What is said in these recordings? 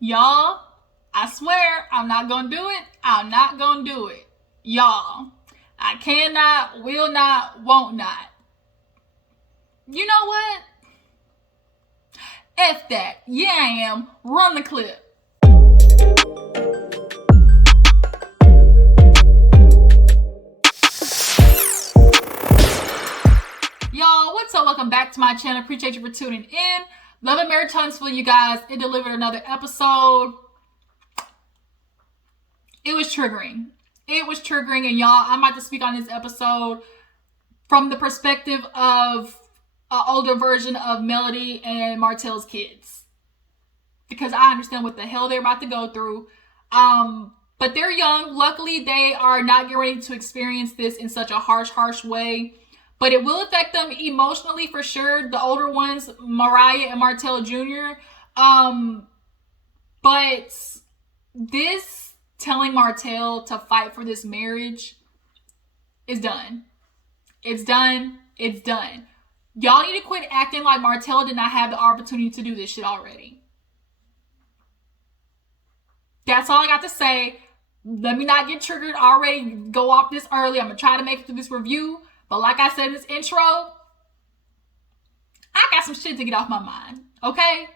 Y'all, I swear I'm not gonna do it. I'm not gonna do it. Y'all, I cannot, will not, won't not. You know what? F that. Yeah, I am. Run the clip. Y'all, what's up? Welcome back to my channel. Appreciate you for tuning in. Love and Marriage Huntsville, you guys. It delivered another episode. It was triggering. And y'all, I'm about to speak on this episode from the perspective of an older version of Melody and Martell's kids, because I understand what the hell they're about to go through. But they're young. Luckily, they are not getting ready to experience this in such a harsh way. But it will affect them emotionally for sure. The older ones, Mariah and Martell Jr. But this telling Martell to fight for this marriage is done. It's done. It's done. Y'all need to quit acting like Martell did not have the opportunity to do this shit already. That's all I got to say. Let me not get triggered already. Go off this early. I'm going to try to make it through this review. But like I said in this intro, I got some shit to get off my mind. Okay?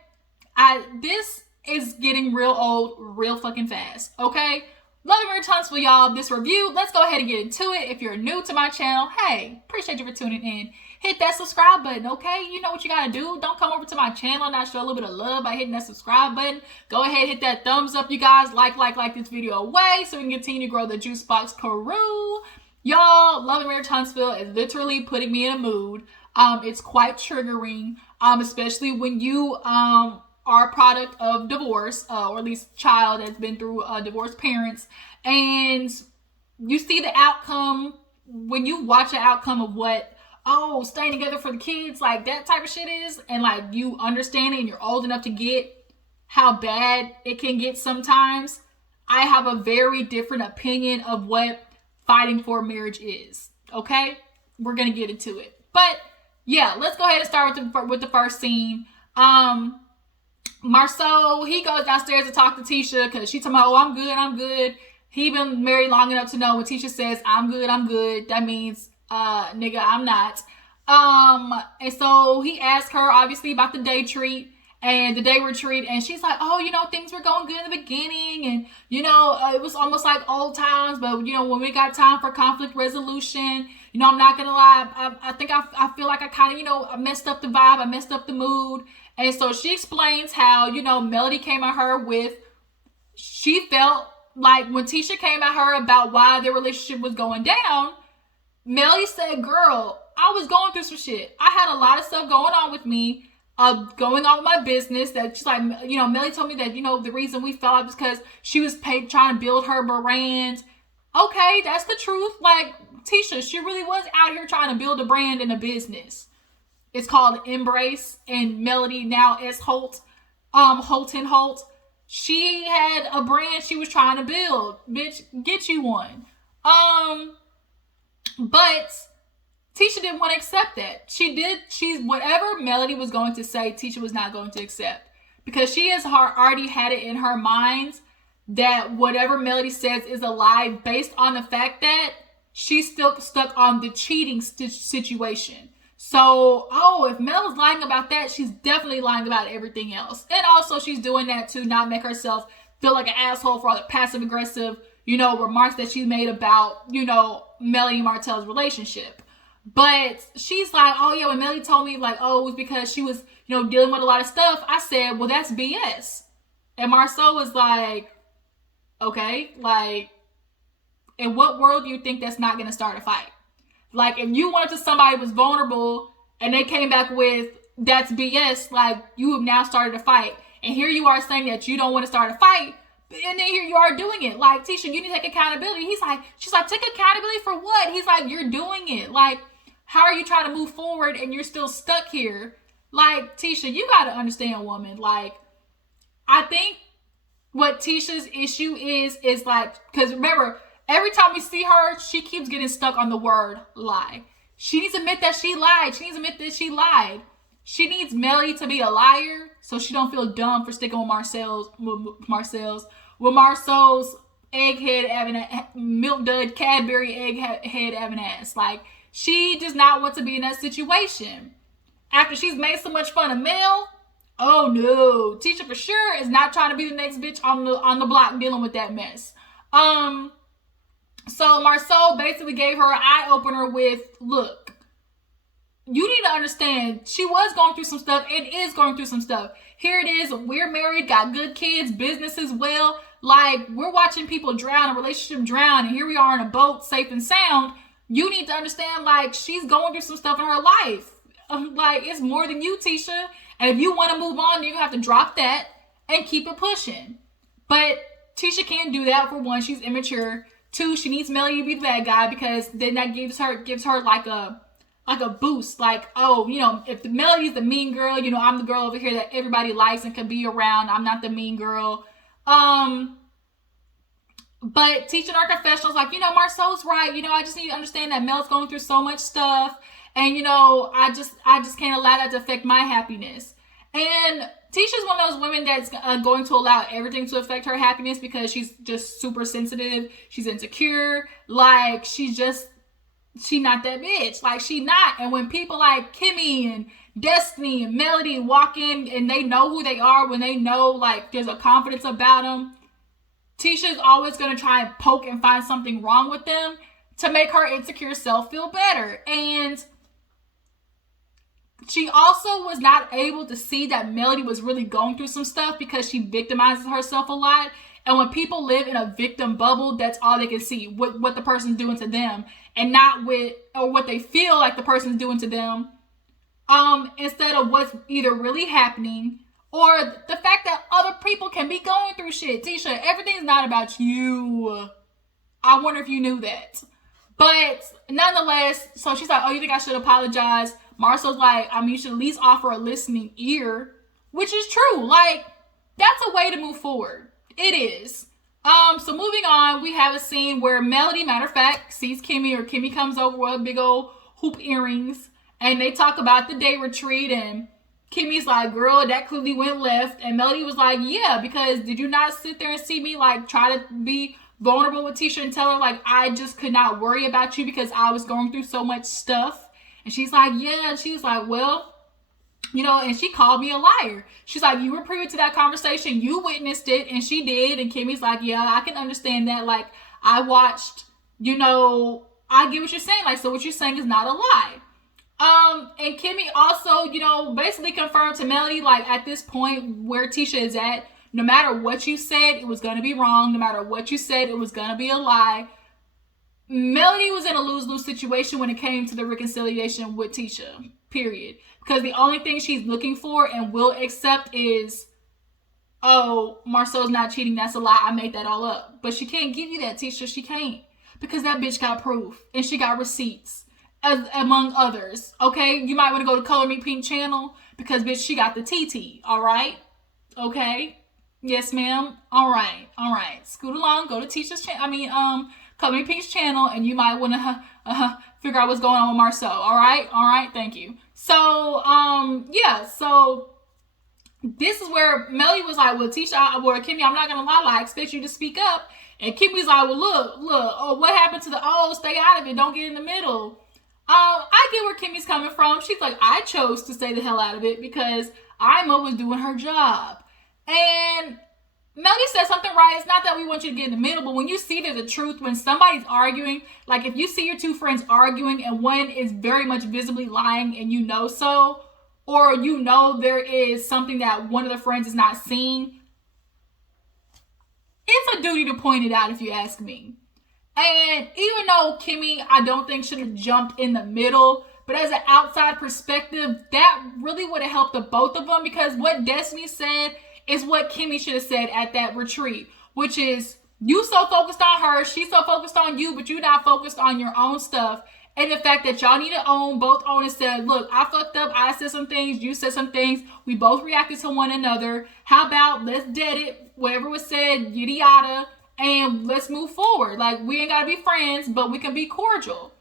This is getting real old real fucking fast. Okay? Love and Marriage Huntsville, y'all. This review, let's go ahead and get into it. If you're new to my channel, hey, appreciate you for tuning in. Hit that subscribe button, okay? You know what you gotta do. Don't come over to my channel and not show a little bit of love by hitting that subscribe button. Go ahead, hit that thumbs up, you guys. Like this video away so we can continue to grow the Juice Box crew. Y'all, Love and Marriage Huntsville is literally putting me in a mood. It's quite triggering, especially when you are a product of divorce, or at least child that's been through divorced parents, and you see the outcome. When you watch the outcome of what staying together for the kids, like that type of shit is, and like you understand it and you're old enough to get how bad it can get sometimes, I have a very different opinion of what fighting for marriage is. Okay, we're gonna get into it, but yeah, let's go ahead and start with the first scene. Marsau, he goes downstairs to talk to Tisha because she talking about, I'm good. He been married long enough to know when Tisha says I'm good, that means nigga, I'm not. And so he asked her obviously about the day treat and the day retreat, and she's like, things were going good in the beginning, and it was almost like old times, but when we got time for conflict resolution, I'm not gonna lie, I think I feel like I kind of I messed up the vibe, I messed up the mood. And so she explains how Melody came at her with, she felt like when Tisha came at her about why their relationship was going down, Melody said, girl, I was going through some shit. I had a lot of stuff going on with me, going on with my business, that she's like, Melody told me that, the reason we fell out was because she was trying to build her brand. Okay, that's the truth. Like, Tisha, she really was out here trying to build a brand and a business. It's called Embrace, and Melody now is Holt. She had a brand she was trying to build. Bitch, get you one. But Tisha didn't want to accept that. Whatever Melody was going to say, Tisha was not going to accept, because she has already had it in her mind that whatever Melody says is a lie, based on the fact that she's still stuck on the cheating situation. So, if Mel is lying about that, she's definitely lying about everything else. And also, she's doing that to not make herself feel like an asshole for all the passive-aggressive, remarks that she made about, Melody and Martell's relationship. But she's like, when Melody told me, like, it was because she was, dealing with a lot of stuff, I said, well, that's BS. And Marsau was like, okay, like, in what world do you think that's not going to start a fight? Like, if you wanted to somebody was vulnerable and they came back with, that's BS, like, you have now started a fight. And here you are saying that you don't want to start a fight, and then here you are doing it. Like, Tisha, you need to take accountability. She's like, take accountability for what? He's like, you're doing it. Like, how are you trying to move forward and you're still stuck here? Like, Tisha, you got to understand, woman. Like, I think what Tisha's issue is like, because remember, every time we see her, she keeps getting stuck on the word lie. She needs to admit that she lied. She needs Melody to be a liar so she don't feel dumb for sticking with Marsau's egghead milk dud Cadbury egghead having ass. Like, she does not want to be in that situation. After she's made so much fun of Mel, oh no, Tisha for sure is not trying to be the next bitch on the block dealing with that mess. So Marsau basically gave her an eye opener with, look, you need to understand, she was going through some stuff and is going through some stuff. Here it is, we're married, got good kids, business as well. Like, we're watching people drown, a relationship drown, and here we are in a boat, safe and sound. You need to understand, like, she's going through some stuff in her life. Like, it's more than you, Tisha. And if you want to move on, you have to drop that and keep it pushing. But Tisha can't do that. For one, she's immature. Two, she needs Melody to be the bad guy, because then that gives her like a boost. Like, oh, you know, if the Melody's the mean girl, you know, I'm the girl over here that everybody likes and can be around. I'm not the mean girl. But Tisha in our confessionals, like, you know, Marsau's right. You know, I just need to understand that Mel's going through so much stuff. And, you know, I just can't allow that to affect my happiness. And Tisha's one of those women that's going to allow everything to affect her happiness, because she's just super sensitive. She's insecure. Like, she not that bitch. Like, she not. And when people like Kimmy and Destiny and Melody walk in and they know who they are, when they know, like, there's a confidence about them, Tisha's always going to try and poke and find something wrong with them to make her insecure self feel better. And she also was not able to see that Melody was really going through some stuff, because she victimizes herself a lot. And when people live in a victim bubble, that's all they can see, what the person's doing to them, and not what they feel like the person's doing to them, instead of what's either really happening, or the fact that other people can be going through shit. Tisha, everything's not about you. I wonder if you knew that. But nonetheless, so she's like, oh, you think I should apologize? Marsau's like, I mean, you should at least offer a listening ear, which is true. Like, that's a way to move forward. It is. So moving on, we have a scene where Melody, matter of fact, sees Kimmy, or Kimmy comes over with big old hoop earrings, and they talk about the day retreat, and Kimmy's like, girl, that clearly went left. And Melody was like, yeah, because did you not sit there and see me, like, try to be vulnerable with Tisha and tell her, like, I just could not worry about you because I was going through so much stuff? And she's like, yeah. And she was like, well, you know, and she called me a liar. She's like, you were privy to that conversation. You witnessed it. And she did. And Kimmy's like, yeah, I can understand that. Like, I watched, you know, I get what you're saying. Like, so what you're saying is not a lie. And Kimmy also, you know, basically confirmed to Melody, like, at this point where Tisha is at, no matter what you said, it was going to be wrong. No matter what you said, it was going to be a lie. Melody was in a lose-lose situation when it came to the reconciliation with Tisha, period. Because the only thing she's looking for and will accept is, oh, Marsau's not cheating. That's a lie. I made that all up. But she can't give you that, Tisha. She can't. Because that bitch got proof. And she got receipts. Among others. Okay? You might want to go to Color Me Pink channel. Because, bitch, she got the TT. Alright? Okay? Yes, ma'am. Alright. Alright. Scoot along. Go to Tisha's channel. Color Me Pink's channel. And you might want to figure out what's going on with Marsau. Alright? Alright. Thank you. So, yeah. So, this is where Melody was like, well, Tisha, well, Kimmy, I'm not going to lie. I expect you to speak up. And Kimmy's like, well, look. Oh, what happened to the, oh, stay out of it. Don't get in the middle. I get where Kimmy's coming from. She's like, I chose to stay the hell out of it because I'm always doing her job. And Melody said something right. It's not that we want you to get in the middle, but when you see there's a truth, when somebody's arguing, like if you see your two friends arguing and one is very much visibly lying and you know so, or you know there is something that one of the friends is not seeing, it's a duty to point it out if you ask me. And even though Kimmy, I don't think should have jumped in the middle, but as an outside perspective, that really would have helped the both of them, because what Destiny said is what Kimmy should have said at that retreat, which is, you so focused on her, she's so focused on you, but you're not focused on your own stuff. And the fact that y'all need to both own and said, look, I fucked up, I said some things, you said some things, we both reacted to one another. How about let's dead it, whatever was said, yada yada, and let's move forward. Like, we ain't gotta be friends, but we can be cordial.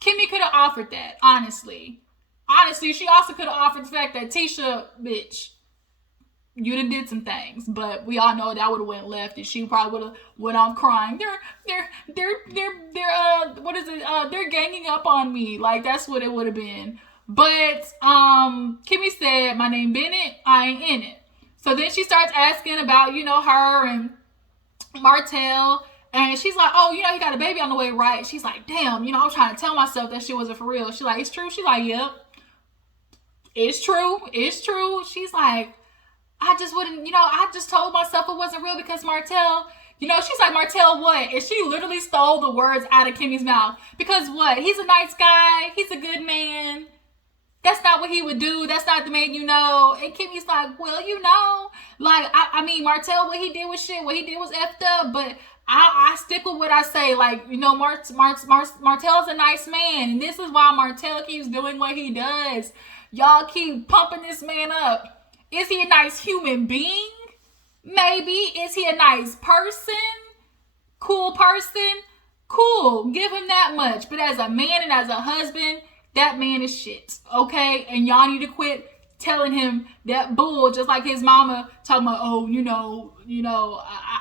Kimmy could have offered that, honestly. honestly, she also could have offered the fact that Tisha, bitch, you done did some things, but we all know that would have went left, and she probably would have went off crying. What is it? They're ganging up on me. Like, that's what it would have been. But Kimmy said, my name Bennett, I ain't in it. So then she starts asking about, her and Martell. And she's like, oh, you got a baby on the way, right? She's like, damn, I was trying to tell myself that shit wasn't for real. She's like, it's true? She's like, yep. It's true. It's true. She's like, I just wouldn't, I just told myself it wasn't real because Martell, she's like, Martell what? And she literally stole the words out of Kimmy's mouth. Because what? He's a nice guy. He's a good man. That's not what he would do. That's not the man you know. And Kimmy's like, well, like, I mean, Martell, what he did was shit. What he did was effed up. But I stick with what I say. Like, Martell's a nice man. And this is why Martell keeps doing what he does. Y'all keep pumping this man up. Is he a nice human being? Maybe. Is he a nice person? Cool person? Cool. Give him that much. But as a man and as a husband, that man is shit. Okay? And y'all need to quit telling him that bull, just like his mama talking about, oh,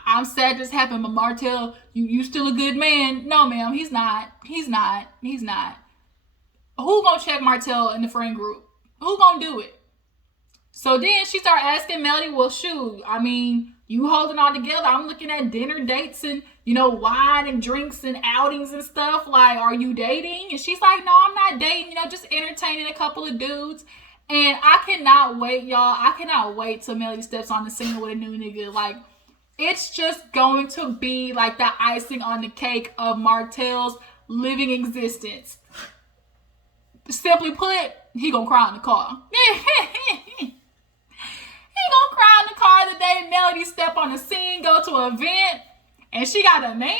I'm sad this happened, but Martell, you still a good man. No, ma'am, he's not. He's not. He's not. Who gonna check Martell in the friend group? Who gonna do it? So then she started asking Melody, well, shoot, I mean, you holding all together. I'm looking at dinner dates and, wine and drinks and outings and stuff. Like, are you dating? And she's like, no, I'm not dating, just entertaining a couple of dudes. And I cannot wait, y'all. I cannot wait till Melody steps on the scene with a new nigga. Like, it's just going to be like the icing on the cake of Martell's living existence. Simply put, he gonna cry in the car. He gonna cry in the car the day Melody step on the scene, go to an event, and she got a man?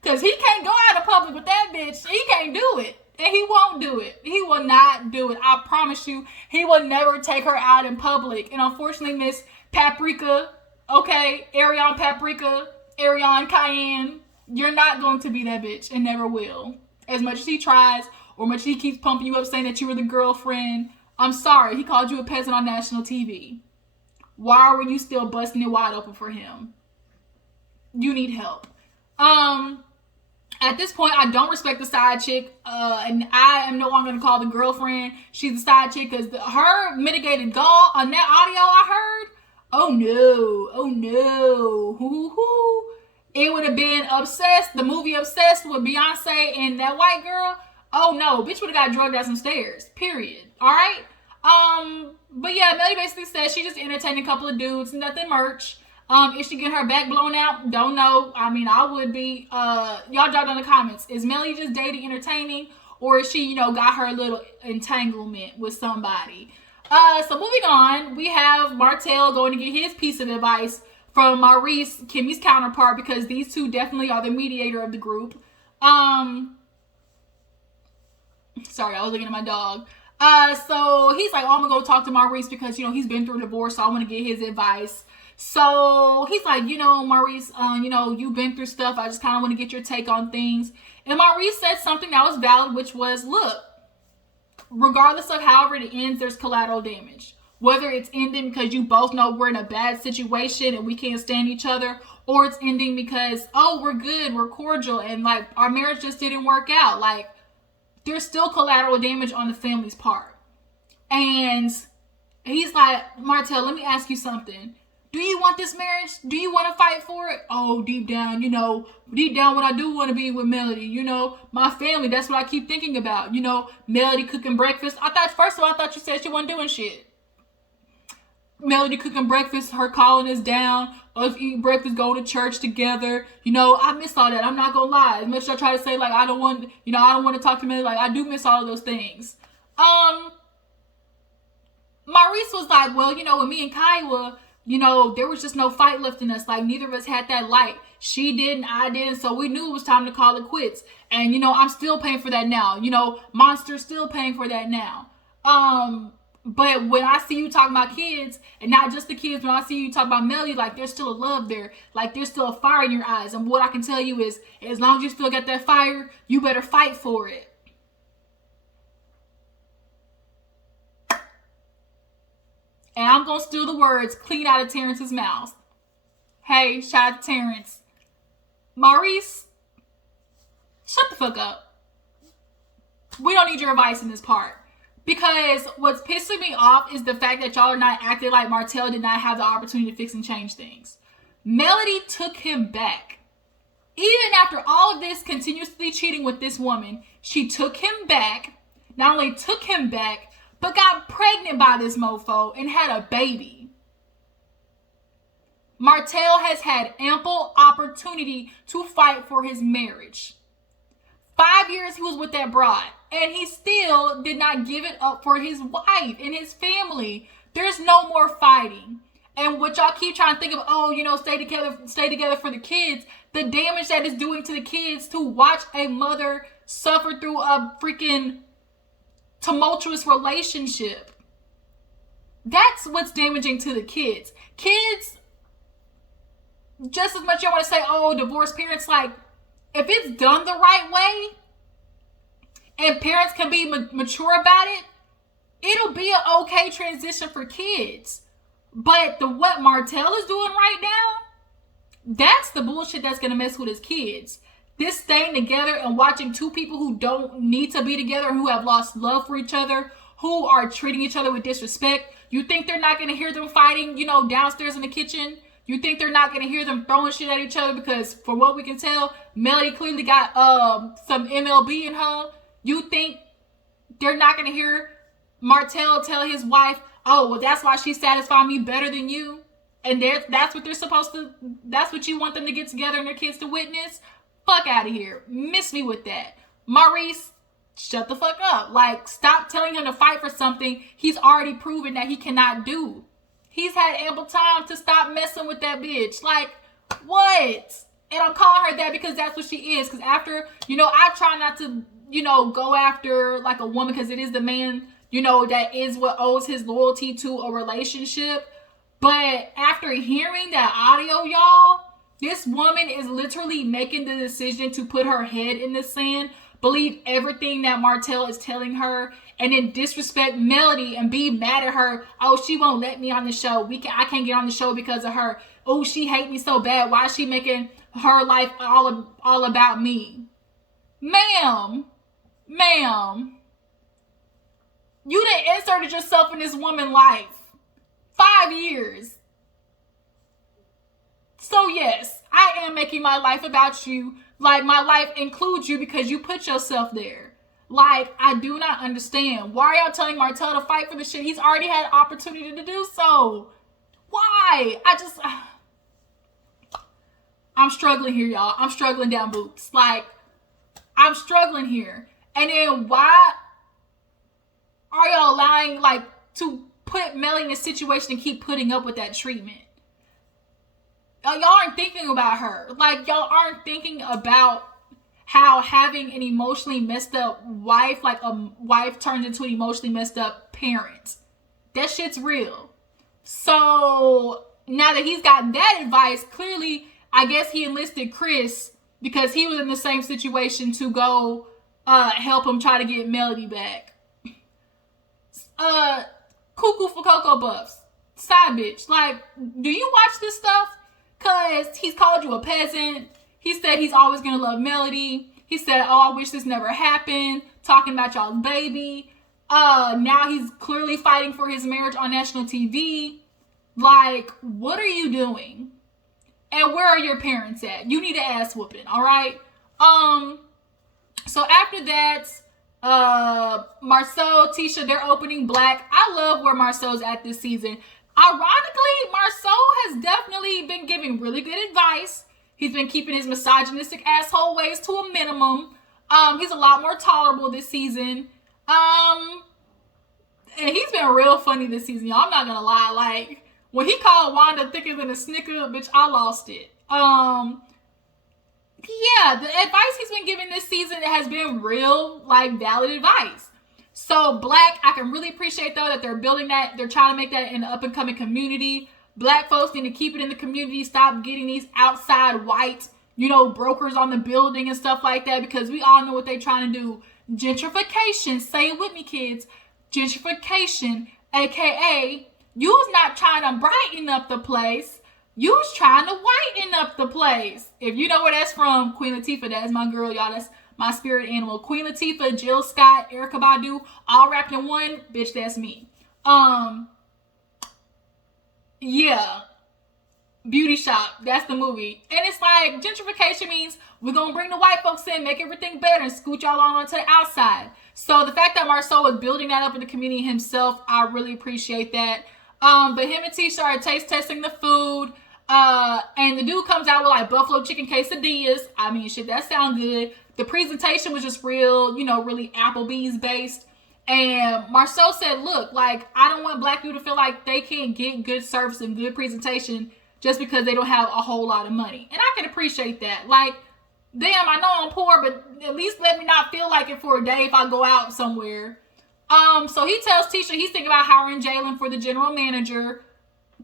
Because he can't go out in public with that bitch. He can't do it. And he won't do it. He will not do it. I promise you, he will never take her out in public. And unfortunately, Miss Paprika, okay, Ariane Paprika, Ariane Cayenne, you're not going to be that bitch and never will. As much as he tries, or much as he keeps pumping you up saying that you were the girlfriend, I'm sorry, he called you a peasant on national TV. Why were you still busting it wide open for him? You need help. At this point, I don't respect the side chick, and I am no longer going to call the girlfriend. She's the side chick because her mitigated gall on that audio I heard, oh no, hoo. It would have been Obsessed, the movie Obsessed with Beyonce and that white girl. Oh no, bitch would have got drugged down some stairs, period. All right? But yeah, Melody basically said she just entertained a couple of dudes, nothing merch. Is she getting her back blown out? Don't know. I mean, I would be. Y'all drop down in the comments. Is Melody just dating entertaining, or is she, got her little entanglement with somebody? So moving on, we have Martell going to get his piece of advice from Maurice, Kimmy's counterpart, because these two definitely are the mediator of the group. Sorry, I was looking at my dog. So he's like, oh, I'm gonna go talk to Maurice because, he's been through a divorce, so I want to get his advice. So he's like, Maurice, you've been through stuff. I just kind of want to get your take on things. And Maurice said something that was valid, which was, look, regardless of however it ends, there's collateral damage. Whether it's ending because you both know we're in a bad situation and we can't stand each other, or it's ending because, oh, we're good, we're cordial, and like our marriage just didn't work out. Like, there's still collateral damage on the family's part. And he's like, Martell, let me ask you something. Do you want this marriage? Do you want to fight for it? Oh, deep down, what I do want to be with Melody, my family, that's what I keep thinking about. Melody cooking breakfast. First of all, I thought you said she wasn't doing shit. Melody cooking breakfast, her calling us down, us eating breakfast, going to church together. I miss all that. I'm not gonna lie. As much as I try to say, like, I don't want to talk to Melody, like, I do miss all of those things. Maurice was like, well, with me and Kaiwa, there was just no fight left in us. Like, neither of us had that light. She didn't, I didn't. So we knew it was time to call it quits. And, I'm still paying for that now. Monster's still paying for that now. But when I see you talking about kids, and not just the kids, when I see you talk about Melody, like, there's still a love there. Like, there's still a fire in your eyes. And what I can tell you is, as long as you still got that fire, you better fight for it. and I'm going to steal the words clean out of Terrence's mouth. Hey, shout out to Terrence. Maurice, shut the fuck up. We don't need your advice in this part. Because what's pissing me off is the fact that y'all are not acting like Martell did not have the opportunity to fix and change things. Melody took him back. Even after all of this continuously cheating with this woman, she took him back. Not only took him back, but got pregnant by this mofo and had a baby. Martell has had ample opportunity to fight for his marriage. 5 years he was with that broad, and he still did not give it up for his wife and his family. There's no more fighting. And what y'all keep trying to think of, oh, you know, stay together for the kids. The damage that is doing to the kids to watch a mother suffer through a freaking tumultuous relationship. That's what's damaging to the kids. Kids, just as much y'all want to say, oh, divorced parents, like, if it's done the right way and parents can be mature about it, it'll be an okay transition for kids. But what Martell is doing right now, that's the bullshit that's going to mess with his kids. This staying together and watching two people who don't need to be together, who have lost love for each other, who are treating each other with disrespect. You think they're not going to hear them fighting, you know, downstairs in the kitchen? You think they're not going to hear them throwing shit at each other? Because from what we can tell, Melody clearly got some MLB in her. You think they're not going to hear Martell tell his wife, oh, well, that's why she satisfied me better than you? And that's what they're supposed to, that's what you want them to get together and their kids to witness? Fuck out of here. Miss me with that. Maurice, shut the fuck up. Like, stop telling him to fight for something he's already proven that he cannot do. He's had ample time to stop messing with that bitch. Like, what? And I'm calling her that because that's what she is. Because after, you know, I try not to, you know, go after like a woman because it is the man, you know, that is what owes his loyalty to a relationship. But after hearing that audio, y'all, this woman is literally making the decision to put her head in the sand, believe everything that Martell is telling her, and then disrespect Melody and be mad at her. Oh, she won't let me on the show. I can't get on the show because of her. Oh, she hates me so bad. Why is she making her life all about me? Ma'am, you done inserted yourself in this woman's life. 5 years. So yes, I am making my life about you. Like, my life includes you because you put yourself there. Like, I do not understand. Why are y'all telling Martell to fight for the shit? He's already had opportunity to do so. Why? I'm struggling here, y'all. I'm struggling down boots. Like, I'm struggling here. And then why are y'all allowing, like, to put Melly in a situation and keep putting up with that treatment? Y'all aren't thinking about her. Like, y'all aren't thinking about how having an emotionally messed up wife, like a wife turns into an emotionally messed up parent. That shit's real. So now that he's gotten that advice, clearly, I guess he enlisted Chris because he was in the same situation to go help him try to get Melody back. Cuckoo for Cocoa Puffs. Side bitch. Like, do you watch this stuff? Because he's called you a peasant. He said he's always going to love Melody. He said, oh, I wish this never happened. Talking about y'all's baby. Now he's clearly fighting for his marriage on national TV. Like, what are you doing? And where are your parents at? You need an ass whooping, all right? So after that, Marsau, Tisha, they're opening Black. I love where Marsau's at this season. Ironically, Marsau has definitely been giving really good advice. He's been keeping his misogynistic asshole ways to a minimum. He's a lot more tolerable this season. And he's been real funny this season, y'all. I'm not gonna lie. Like, when he called Wanda thicker than a snicker, bitch, I lost it. Yeah, the advice he's been giving this season has been real, like, valid advice. So Black, I can really appreciate, though, that they're building that. They're trying to make that an up-and-coming community. Black folks need to keep it in the community. Stop getting these outside white, you know, brokers on the building and stuff like that, because we all know what they're trying to do. Gentrification. Say it with me, kids. Gentrification, a.k.a. You was not trying to brighten up the place. You was trying to whiten up the place. If you know where that's from, Queen Latifah, that is my girl, y'all. That's my spirit animal. Queen Latifah, Jill Scott, Erykah Badu, all wrapped in one. Bitch, that's me. Yeah. Beauty Shop, that's the movie. And it's like, gentrification means we're gonna bring the white folks in, make everything better, and scoot y'all on to the outside. So the fact that Marsau was building that up in the community himself, I really appreciate that. But him and Tisha are taste testing the food. And the dude comes out with like buffalo chicken quesadillas. I mean, shit, that sound good. The presentation was just real, you know, really Applebee's based. And Marsau said, look, like, I don't want black people to feel like they can't get good service and good presentation just because they don't have a whole lot of money. And I can appreciate that. Like, damn, I know I'm poor, but at least let me not feel like it for a day if I go out somewhere. So he tells Tisha he's thinking about hiring Jalen for the general manager.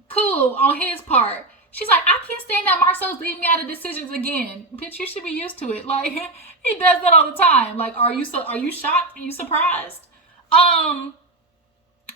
Cool, on his part. She's like, I can't stand that Marsau's leaving me out of decisions again. Bitch, you should be used to it. Like, he does that all the time. Like, are you shocked? Are you surprised?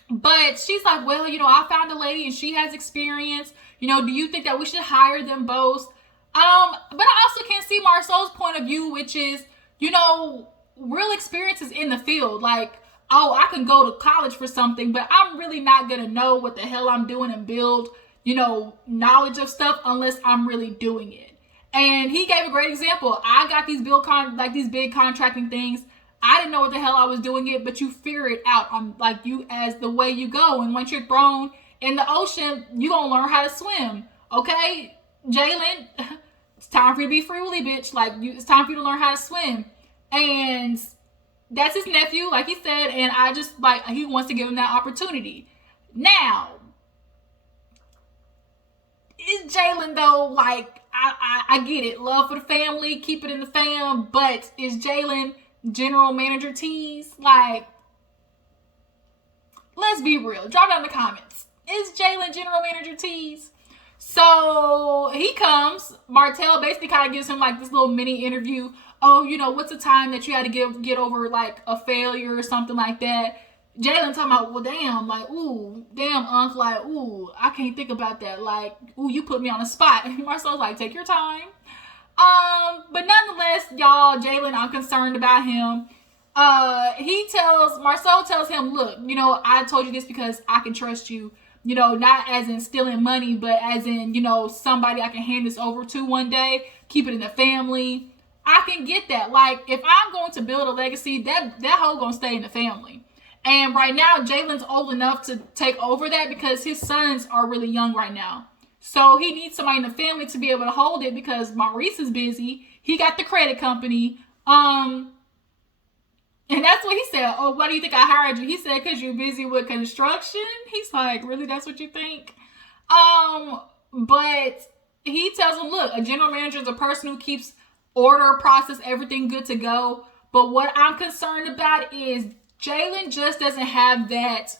But she's like, well, you know, I found a lady and she has experience. You know, do you think that we should hire them both? But I also can see Marsau's point of view, which is, you know, real experience is in the field. Like, oh, I can go to college for something, but I'm really not going to know what the hell I'm doing and build, you know, knowledge of stuff unless I'm really doing it. And he gave a great example. I got these these big contracting things. I didn't know what the hell I was doing it, but you figure it out on like you as the way you go. And once you're thrown in the ocean, you gonna learn how to swim. Okay, Jalen, it's time for you to be free willy, bitch. Like, it's time for you to learn how to swim. And that's his nephew, like he said, and I just, like, he wants to give him that opportunity. Now, is Jalen, though, like, I get it. Love for the family, keep it in the fam, but is Jalen general manager tease? Like, let's be real. Drop down in the comments. Is Jalen general manager tease? So he comes. Martell basically kind of gives him like this little mini interview. Oh, you know, what's the time that you had to get over like a failure or something like that? Jalen talking about, well, damn, like, ooh, damn, Unc, like, ooh, I can't think about that. Like, ooh, you put me on a spot. And Marsau's like, take your time. But nonetheless, y'all, Jalen, I'm concerned about him. Marsau tells him, look, you know, I told you this because I can trust you. You know, not as in stealing money, but as in, you know, somebody I can hand this over to one day, keep it in the family. I can get that. Like, if I'm going to build a legacy, that hoe gonna stay in the family. And right now, Jalen's old enough to take over that because his sons are really young right now. So he needs somebody in the family to be able to hold it because Maurice is busy. He got the credit company. And that's what he said. Oh, why do you think I hired you? He said, because you're busy with construction. He's like, really? That's what you think? But he tells him, look, a general manager is a person who keeps order, process, everything good to go. But what I'm concerned about is Jalen just doesn't have that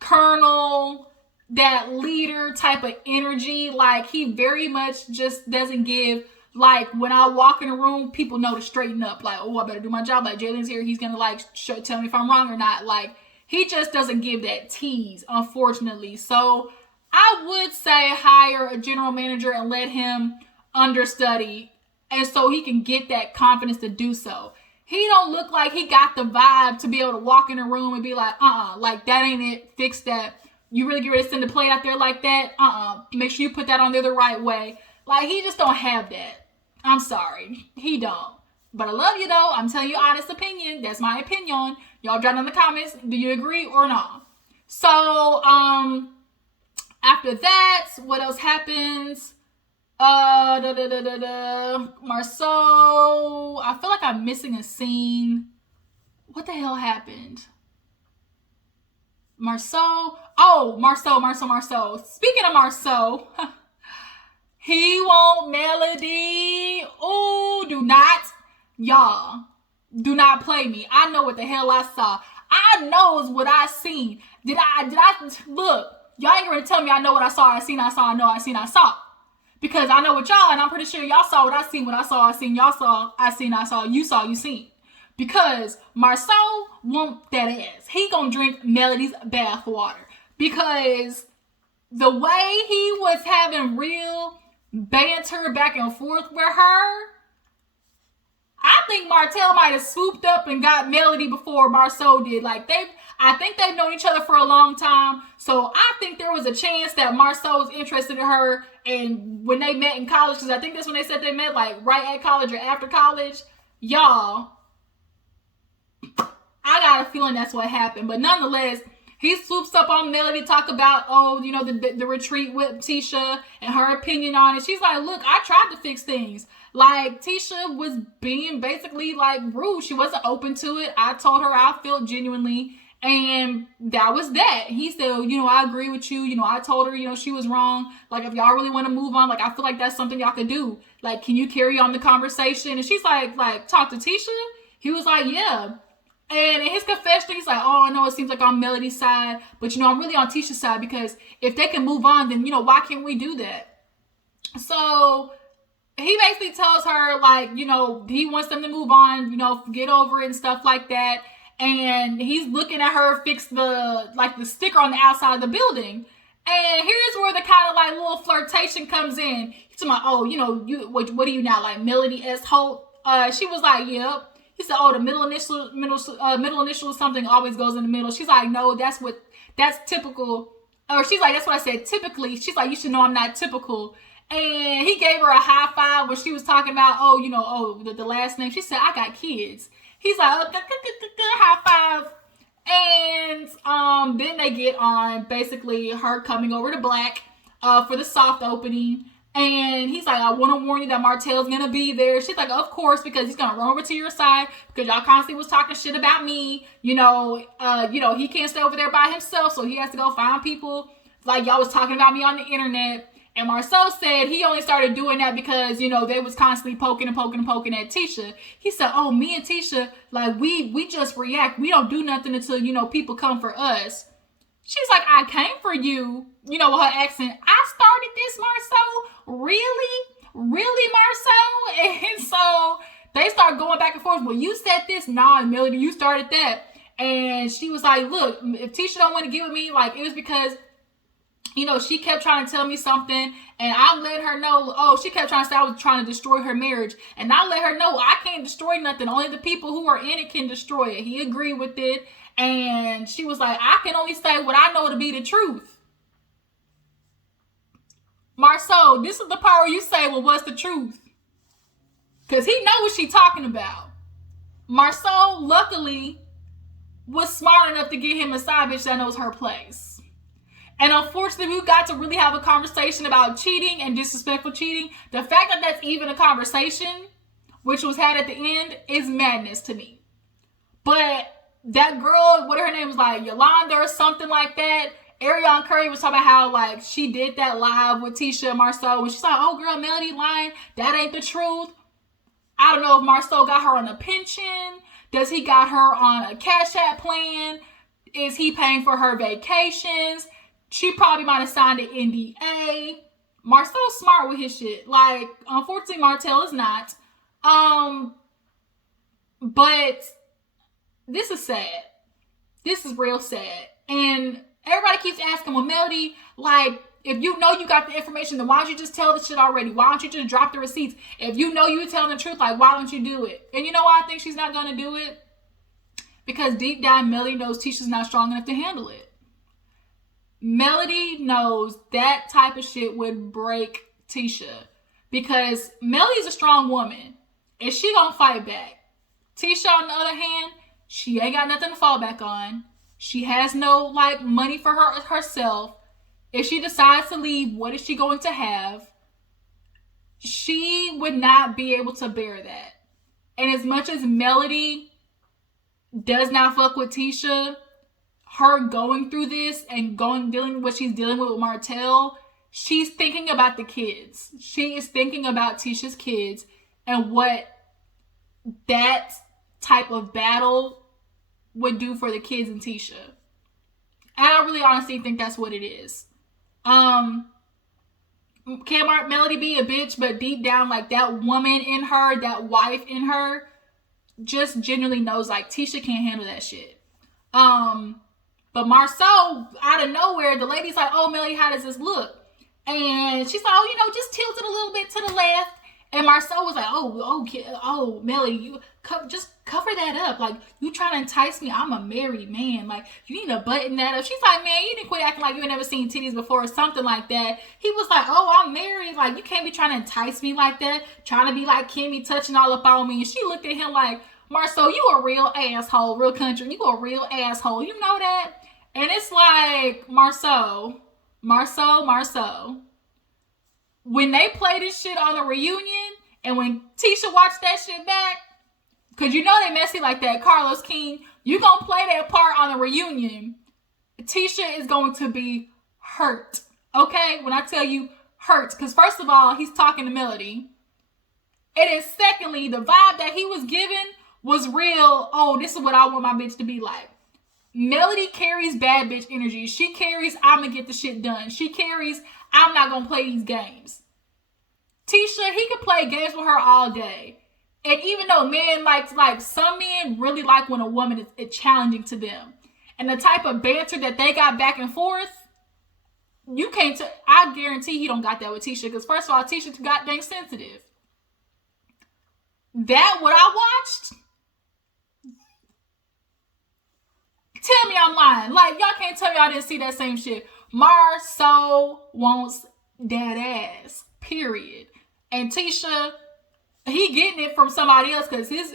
colonel, that leader type of energy. Like, he very much just doesn't give. Like, when I walk in a room, people know to straighten up. Like, oh, I better do my job. Like, Jalen's here. He's going to, like, tell me if I'm wrong or not. Like, he just doesn't give that tease, unfortunately. So, I would say hire a general manager and let him understudy. And so he can get that confidence to do so. He don't look like he got the vibe to be able to walk in a room and be like, like, that ain't it. Fix that. You really get ready to send the plate out there like that? Make sure you put that on there the right way. Like, he just don't have that. I'm sorry. He don't. But I love you, though. I'm telling you honest opinion. That's my opinion. Y'all drop in the comments. Do you agree or not? So, after that, what else happens? Marsau. I feel like I'm missing a scene. What the hell happened? Marsau. Oh, Marsau. Speaking of Marsau, he want Melody. Oh, y'all, do not play me. I know what the hell I saw. I knows what I seen. Did I look? Y'all ain't gonna tell me I know what I saw. I saw. Because I know what y'all, and I'm pretty sure y'all saw what I seen. What I saw, I seen. Y'all saw, I seen. You saw, you seen. Because Marsau want that ass. He gonna drink Melody's bath water. because the way he was having real banter back and forth with her, I think Martell might have swooped up and got Melody before Marsau did. Like, I think they've known each other for a long time. So I think there was a chance that Marsau was interested in her. And when they met in college, because I think that's when they said they met, like right at college or after college. Y'all, I got a feeling that's what happened. But nonetheless, he swoops up on Melody to talk about, the retreat with Tisha and her opinion on it. She's like, look, I tried to fix things. Like, Tisha was being basically, like, rude. She wasn't open to it. I told her I felt genuinely, and that was that. He said, I agree with you. I told her, she was wrong. Like, if y'all really want to move on, like, I feel like that's something y'all could do. Like, can you carry on the conversation? And she's like, talk to Tisha? He was like, yeah. And in his confession, he's like, oh, I know it seems like I'm Melody's side, but, I'm really on Tisha's side, because if they can move on, then, why can't we do that? So he basically tells her, like, he wants them to move on, get over it and stuff like that. And he's looking at her fix the sticker on the outside of the building. And here's where the kind of like little flirtation comes in. He's talking about, what are you now, like Melody S. Holt? She was like, yep. He said, oh, the middle initial of something always goes in the middle. She's like, no, that's typical. Or she's like, that's what I said, typically. She's like, you should know I'm not typical. And he gave her a high five when she was talking about, the last name. She said, I got kids. He's like, high five. And then they get on basically her coming over to Black for the soft opening. And he's like, I want to warn you that Martell's going to be there. She's like, of course, because he's going to run over to your side because y'all constantly was talking shit about me. He can't stay over there by himself, so he has to go find people. Like, y'all was talking about me on the internet. And Marsau said he only started doing that because, they was constantly poking at Tisha. He said, oh, me and Tisha, like, we just react. We don't do nothing until, people come for us. She's like, I came for you, with her accent. I started this, Marsau? Really? Really, Marsau? And so they start going back and forth. Well, you said this. Nah, Melody, you started that. And she was like, look, if Tisha don't want to get with me, like, it was because she kept trying to tell me something, and I let her know, she kept trying to say I was trying to destroy her marriage. And I let her know I can't destroy nothing. Only the people who are in it can destroy it. He agreed with it. And she was like, I can only say what I know to be the truth. Marsau, this is the part where you say, well, what's the truth? Because he knows what she's talking about. Marsau, luckily, was smart enough to get him a side bitch that knows her place. And unfortunately, we got to really have a conversation about cheating and disrespectful cheating. The fact that that's even a conversation, which was had at the end, is madness to me. But that girl, what her name was, like Yolanda or something like that, Ariana Curry was talking about how, like, she did that live with Tisha and Marsau. And she's like, oh, girl, Melody lying. That ain't the truth. I don't know if Marsau got her on a pension. Does he got her on a CASHAPP plan? Is he paying for her vacations? She probably might have signed an NDA. Marsau's smart with his shit. Like, unfortunately, Martel is not. But this is sad. This is real sad. And everybody keeps asking, well, Melody, like, if you know you got the information, then why don't you just tell the shit already? Why don't you just drop the receipts? If you know you're telling the truth, like, why don't you do it? And you know why I think she's not going to do it? Because deep down, Melody knows Tisha's not strong enough to handle it. Melody knows that type of shit would break Tisha. Because Melody's a strong woman. And she gonna fight back. Tisha, on the other hand, she ain't got nothing to fall back on. She has no, like, money for herself. If she decides to leave, what is she going to have? She would not be able to bear that. And as much as Melody does not fuck with Tisha, her going through this and dealing what she's dealing with Martel, she's thinking about the kids. She is thinking about Tisha's kids and what that type of battle would do for the kids and Tisha. And I really honestly think that's what it is. Can Melody be a bitch, but deep down, like, that woman in her, that wife in her, just genuinely knows, like, Tisha can't handle that shit. But Marsau, out of nowhere, the lady's like, oh, Melody, how does this look? And she's like, oh, just tilt it a little bit to the left. And Marsau was like, oh, Melody, you just cover that up. Like, you trying to entice me? I'm a married man. Like, you need to button that up. She's like, man, you didn't quit acting like you had never seen titties before or something like that. He was like, oh, I'm married. Like, you can't be trying to entice me like that. Trying to be like Kimmy, touching all up on me. And she looked at him like, Marsau, you a real asshole, real country. You a real asshole. You know that? And it's like, Marsau. When they play this shit on the reunion, and when Tisha watched that shit back, because you know they messy like that, Carlos King, you gonna play that part on the reunion, Tisha is going to be hurt. Okay? When I tell you hurt, because first of all, he's talking to Melody. And then secondly, the vibe that he was given was real, oh, this is what I want my bitch to be like. Melody carries bad bitch energy. She carries, I'm gonna get the shit done. She carries, I'm not gonna play these games. Tisha, he could play games with her all day. And even though men like some men really like when a woman is challenging to them. And the type of banter that they got back and forth, you can't, I guarantee he don't got that with Tisha. Because first of all, Tisha's goddamn sensitive. That, what I watched, tell me I'm lying. Like, y'all can't tell me y'all didn't see that same shit. Marsau wants that ass. Period. And Tisha, he getting it from somebody else because his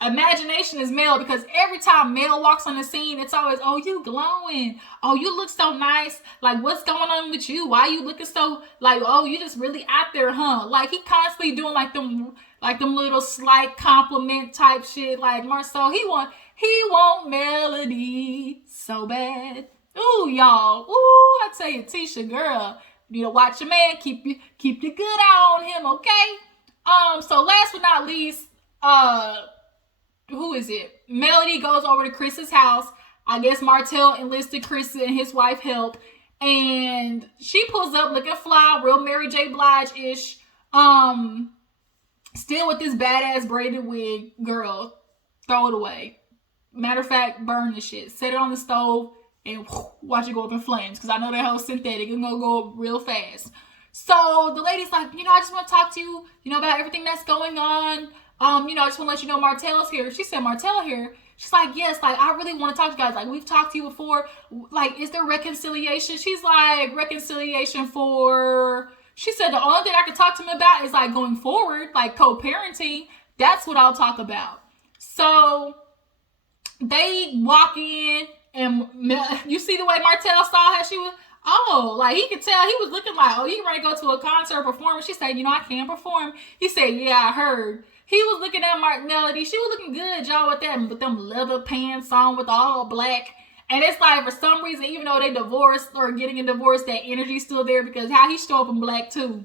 imagination is male, because every time Mel walks on the scene, it's always, oh, you glowing. Oh, you look so nice. Like, what's going on with you? Why you looking so, like, oh, you just really out there, huh? Like, he constantly doing like them little slight compliment type shit. Like, Marsau, he want Melody so bad. Ooh, y'all. Ooh, I tell you, Tisha, girl, you need to watch your man. Keep your good eye on him, okay? So last but not least, who is it? Melody goes over to Chris's house. I guess Martel enlisted Chris and his wife help. And she pulls up looking fly, real Mary J. Blige-ish. Still with this badass braided wig. Girl, throw it away. Matter of fact, burn the shit. Set it on the stove and watch it go up in flames. Because I know that whole synthetic is going to go real fast. So the lady's like, I just want to talk to you, about everything that's going on. I just want to let you know Martell's here. She said, Martel here? She's like, yes, like, I really want to talk to you guys. Like, we've talked to you before. Like, is there reconciliation? She's like, reconciliation for... She said the only thing I could talk to him about is, like, going forward, like, co-parenting. That's what I'll talk about. So they walk in, and you see the way Martel saw how she was... Oh, like, he could tell he was looking like, oh, you ready to go to a concert performance? She said, I can't perform. He said, yeah, I heard. He was looking at Melody. She was looking good, y'all, with them leather pants on with all black. And it's like, for some reason, even though they divorced or getting a divorce, that energy's still there because how he show up in black too.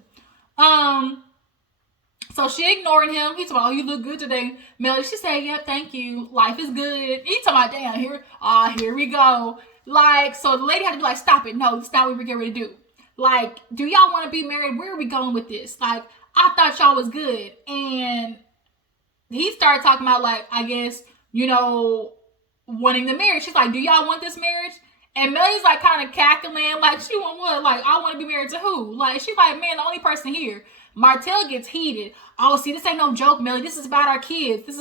So she ignoring him. He talking about, oh, you look good today, Melody. She said, yeah, thank you. Life is good. He talking about, damn, here we go. Like, so the lady had to be like, stop it. No, it's not what we're getting ready to do. Like, do y'all want to be married? Where are we going with this? Like, I thought y'all was good. And he started talking about, like, I guess, wanting the marriage. She's like, do y'all want this marriage? And Melody's like kind of cackling, like, she want what? Like, I want to be married to who? Like, she's like, man, the only person here. Martel gets heated. Oh, see, this ain't no joke, Melody. This is about our kids. We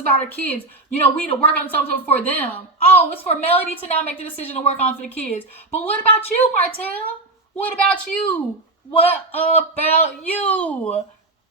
need to work on something for them. Oh, it's for Melody to now make the decision to work on for the kids. But what about you, Martel? What about you?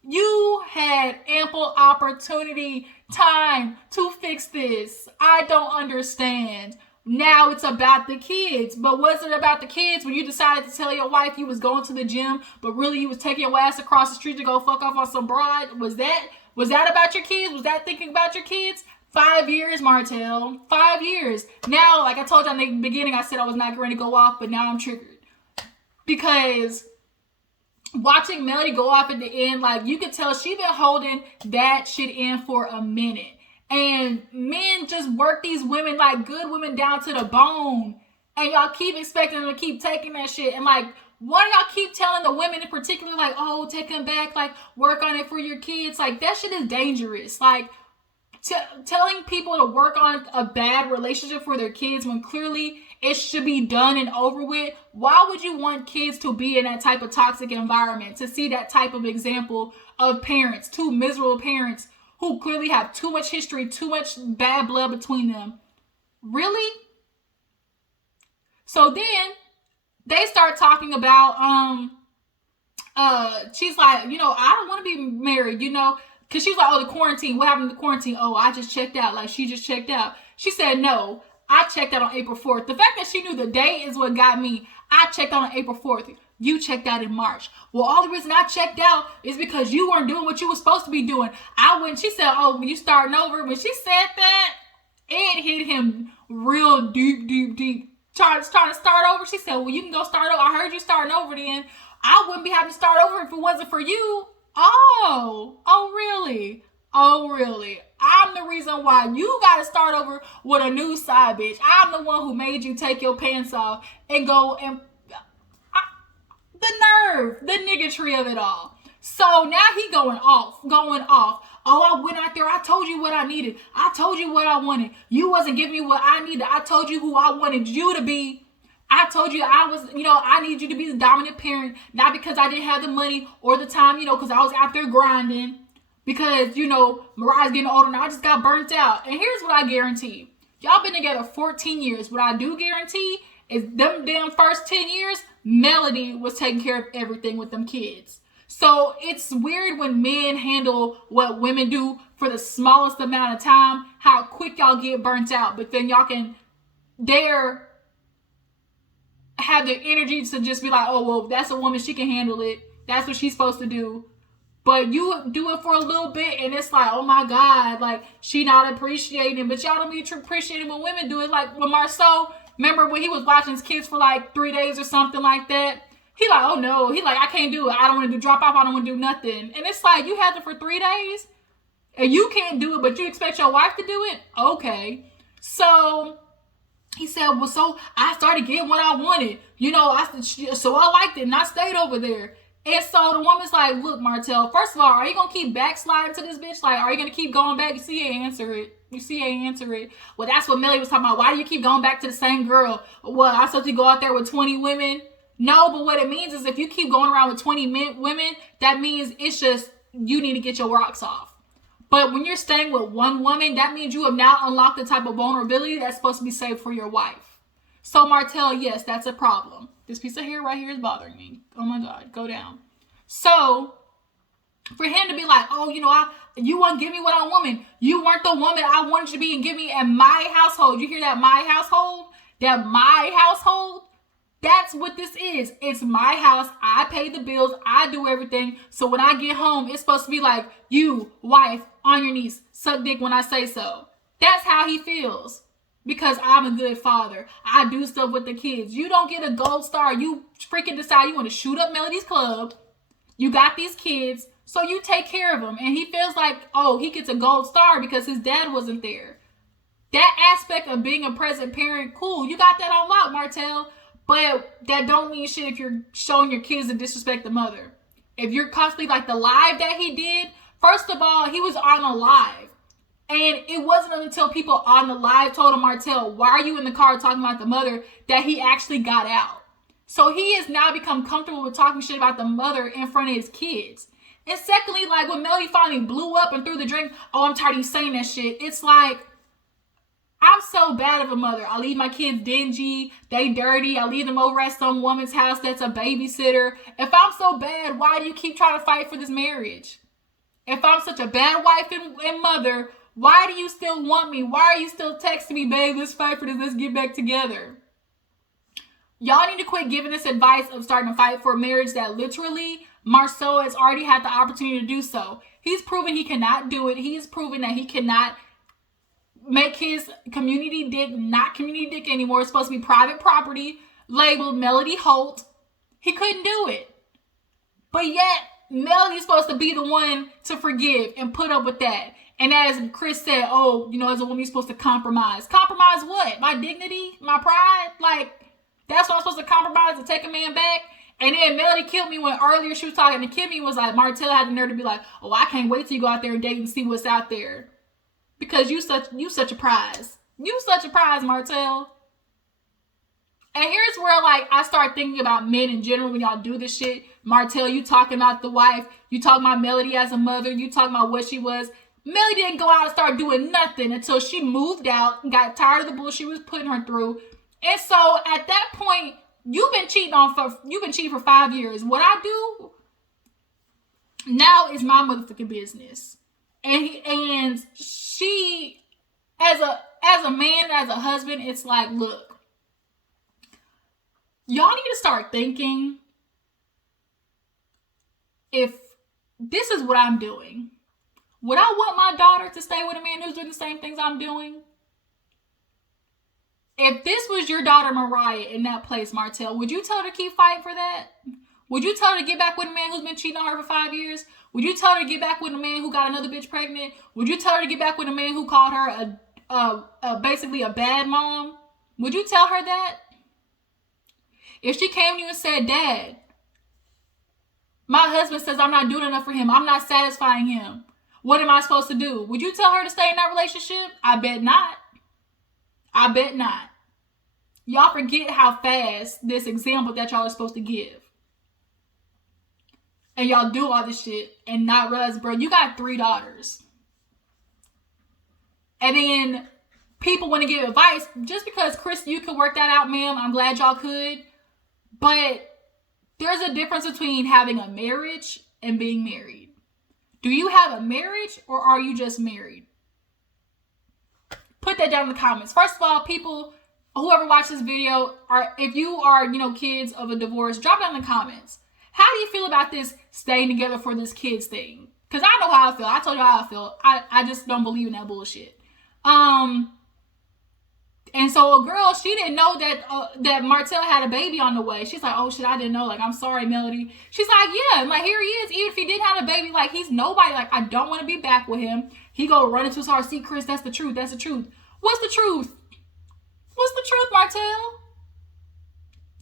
You had ample opportunity, time to fix this. I don't understand. Now it's about the kids. But was it about the kids when you decided to tell your wife you was going to the gym, but really you was taking your ass across the street to go fuck off on some broad? Was that about your kids? Was that thinking about your kids? 5 years, Martel. 5 years. Now, like I told you in the beginning, I said I was not ready to go off, but now I'm triggered. Because watching Melody go off at the end, like, you could tell she been holding that shit in for a minute. And men just work these women, like good women, down to the bone. And y'all keep expecting them to keep taking that shit. And like, why do y'all keep telling the women in particular, like, oh, take them back, like, work on it for your kids? Like, that shit is dangerous. Like, telling people to work on a bad relationship for their kids when clearly it should be done and over with. Why would you want kids to be in that type of toxic environment, to see that type of example of parents, two miserable parents who clearly have too much history, too much bad blood between them? Really? So then they start talking about, she's like, I don't want to be married, because she's like, oh, the quarantine. What happened to the quarantine? Oh, I just checked out. Like, she just checked out. She said, no, I checked out on April 4th. The fact that she knew the date is what got me. I checked out on April 4th. You checked out in March. Well, all the reason I checked out is because you weren't doing what you were supposed to be doing. She said, oh, when you starting over. When she said that, it hit him real deep. Trying to start over. She said, well, you can go start over. I heard you starting over then. I wouldn't be having to start over if it wasn't for you. Oh, really? I'm the reason why you got to start over with a new side bitch. I'm the one who made you take your pants off and go and... the nerve, the niggatry of it all. So now he going off. Oh, I went out there. I told you what I needed. I told you what I wanted. You wasn't giving me what I needed. I told you who I wanted you to be. I told you I need you to be the dominant parent, not because I didn't have the money or the time, because I was out there grinding. Because, Mariah's getting older now. I just got burnt out. And here's what I guarantee. Y'all been together 14 years. What I do guarantee is them damn first 10 years, Melody was taking care of everything with them kids. So it's weird when men handle what women do for the smallest amount of time, how quick y'all get burnt out. But then y'all can dare have the energy to just be like, oh, well, that's a woman. She can handle it. That's what she's supposed to do. But you do it for a little bit and it's like, oh my God, like she not appreciating. But y'all don't be appreciating when women do it. Like when Marsau, remember when he was watching his kids for like 3 days or something like that? He like, oh no. He like, I can't do it. I don't want to do drop off. I don't want to do nothing. And it's like, you had it for 3 days and you can't do it, but you expect your wife to do it? Okay. So he said, well, so I started getting what I wanted. So I liked it and I stayed over there. And so the woman's like, look, Martell, first of all, are you going to keep backsliding to this bitch? Like, are you going to keep going back? You see, I answer it. Well, that's what Melly was talking about. Why do you keep going back to the same girl? Well, I'm supposed to go out there with 20 women? No, but what it means is if you keep going around with 20 women, that means it's just you need to get your rocks off. But when you're staying with one woman, that means you have now unlocked the type of vulnerability that's supposed to be saved for your wife. So Martell, yes, that's a problem. This piece of hair right here is bothering me. Oh my God, go down. So for him to be like, oh, you won't give me what I want. You weren't the woman I wanted you to be and give me in my household. You hear that? My household? That my household? That's what this is. It's my house. I pay the bills. I do everything. So when I get home, it's supposed to be like, you, wife, on your knees, suck dick when I say so. That's how he feels. Because I'm a good father. I do stuff with the kids. You don't get a gold star. You freaking decide you want to shoot up Melody's club. You got these kids. So you take care of them. And he feels like, oh, he gets a gold star because his dad wasn't there. That aspect of being a present parent, cool. You got that on lock, Martell. But that don't mean shit if you're showing your kids to disrespect the mother. If you're constantly like the live that he did, first of all, he was on a live. And it wasn't until people on the live told him, Martell, why are you in the car talking about the mother, that he actually got out. So he has now become comfortable with talking shit about the mother in front of his kids. And secondly, like when Melody finally blew up and threw the drink, oh, I'm tired of you saying that shit. It's like, I'm so bad of a mother. I leave my kids dingy, they dirty. I leave them over at some woman's house that's a babysitter. If I'm so bad, why do you keep trying to fight for this marriage? If I'm such a bad wife and mother, why do you still want me? Why are you still texting me, babe? Let's fight for this. Let's get back together. Y'all need to quit giving this advice of starting to fight for a marriage that literally Marsau has already had the opportunity to do so. He's proven he cannot do it. He's proven that he cannot make his community dick not community dick anymore. It's supposed to be private property labeled Melody Holt. He couldn't do it. But yet, Melody's supposed to be the one to forgive and put up with that. And as Chris said, oh, as a woman, you're supposed to compromise. Compromise what? My dignity? My pride? Like, that's what I'm supposed to compromise to take a man back? And then Melody killed me when earlier she was talking to Kimmy was like, Martell had the nerve to be like, oh, I can't wait till you go out there and date and see what's out there. Because you such a prize. You such a prize, Martell. And here's where, like, I start thinking about men in general when y'all do this shit. Martell, you talking about the wife. You talking about Melody as a mother. You talking about what she was. Melody didn't go out and start doing nothing until she moved out and got tired of the bullshit she was putting her through. And so at that point, you've been cheating for 5 years. What I do now is my motherfucking business. And she, as a man, as a husband, it's like, look, y'all need to start thinking, if this is what I'm doing, would I want my daughter to stay with a man who's doing the same things I'm doing? If this was your daughter Mariah in that place, Martell, would you tell her to keep fighting for that? Would you tell her to get back with a man who's been cheating on her for 5 years? Would you tell her to get back with a man who got another bitch pregnant? Would you tell her to get back with a man who called her basically a bad mom? Would you tell her that? If she came to you and said, Dad, my husband says I'm not doing enough for him, I'm not satisfying him, what am I supposed to do? Would you tell her to stay in that relationship? I bet not. I bet not. Y'all forget how fast this example that y'all are supposed to give. And y'all do all this shit and not realize, bro, you got 3 daughters. And then people want to give advice. Just because, Chris, you could work that out, ma'am, I'm glad y'all could. But there's a difference between having a marriage and being married. Do you have a marriage or are you just married? Put that down in the comments. First of all, people, whoever watched this video, if you are, kids of a divorce, drop down in the comments. How do you feel about this staying together for this kids thing? Because I know how I feel. I told you how I feel. I just don't believe in that bullshit. And so a girl, she didn't know that Martell had a baby on the way. She's like, oh shit, I didn't know. Like, I'm sorry, Melody. She's like, yeah, and like, here he is. Even if he did have a baby, like, he's nobody. Like, I don't want to be back with him. He go run into his heart. See, Chris, that's the truth. That's the truth. What's the truth? What's the truth, Martell?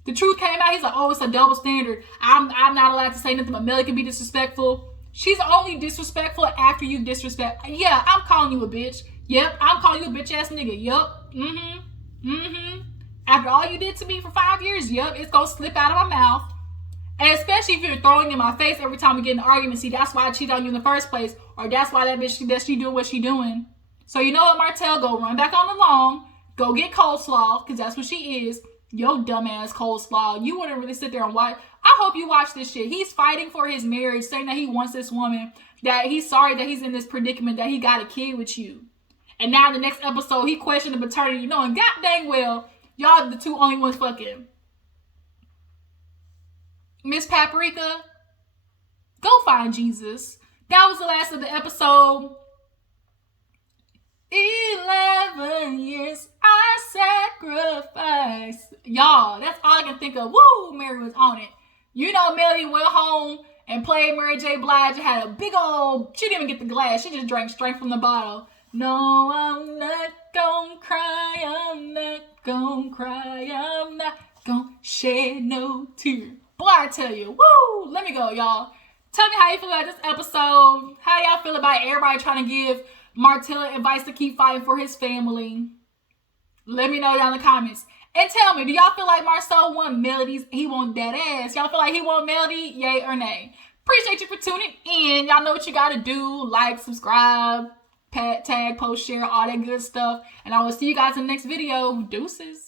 The truth came out. He's like, oh, it's a double standard. I'm not allowed to say nothing, but Melody can be disrespectful. She's only disrespectful after you disrespect. Yeah, I'm calling you a bitch. Yep, I'm calling you a bitch ass nigga. Yup. After all you did to me for 5 years, yup, it's gonna slip out of my mouth. And especially if you're throwing in my face every time we get in an argument. See, that's why I cheated on you in the first place. Or that's why that bitch, that she doing what she doing. So you know what, Martell? Go run back on the lawn. Go get coleslaw, because that's what she is. Yo, dumbass coleslaw. You wouldn't really sit there and watch. I hope you watch this shit. He's fighting for his marriage, saying that he wants this woman, that he's sorry that he's in this predicament, that he got a kid with you. And now in the next episode, he questioned the paternity, knowing god dang well, y'all the 2 only ones fucking. Miss Paprika, go find Jesus. That was the last of the episode. 11 years I sacrificed. Y'all, that's all I can think of. Woo, Mary was on it. Melody went home and played Mary J. Blige. Had a big old, she didn't even get the glass. She just drank straight from the bottle. No, I'm not gonna cry. I'm not gonna cry. I'm not gonna shed no tear. Boy, I tell you, woo, let me go, y'all. Tell me how you feel about this episode. How y'all feel about everybody trying to give Martell advice to keep fighting for his family? Let me know down in the comments. And tell me, do y'all feel like Marsau want Melody's? He want that ass. Y'all feel like he want Melody? Yay or nay? Appreciate you for tuning in. Y'all know what you gotta do. Like, subscribe, tag, post, share, all that good stuff. And I will see you guys in the next video. Deuces.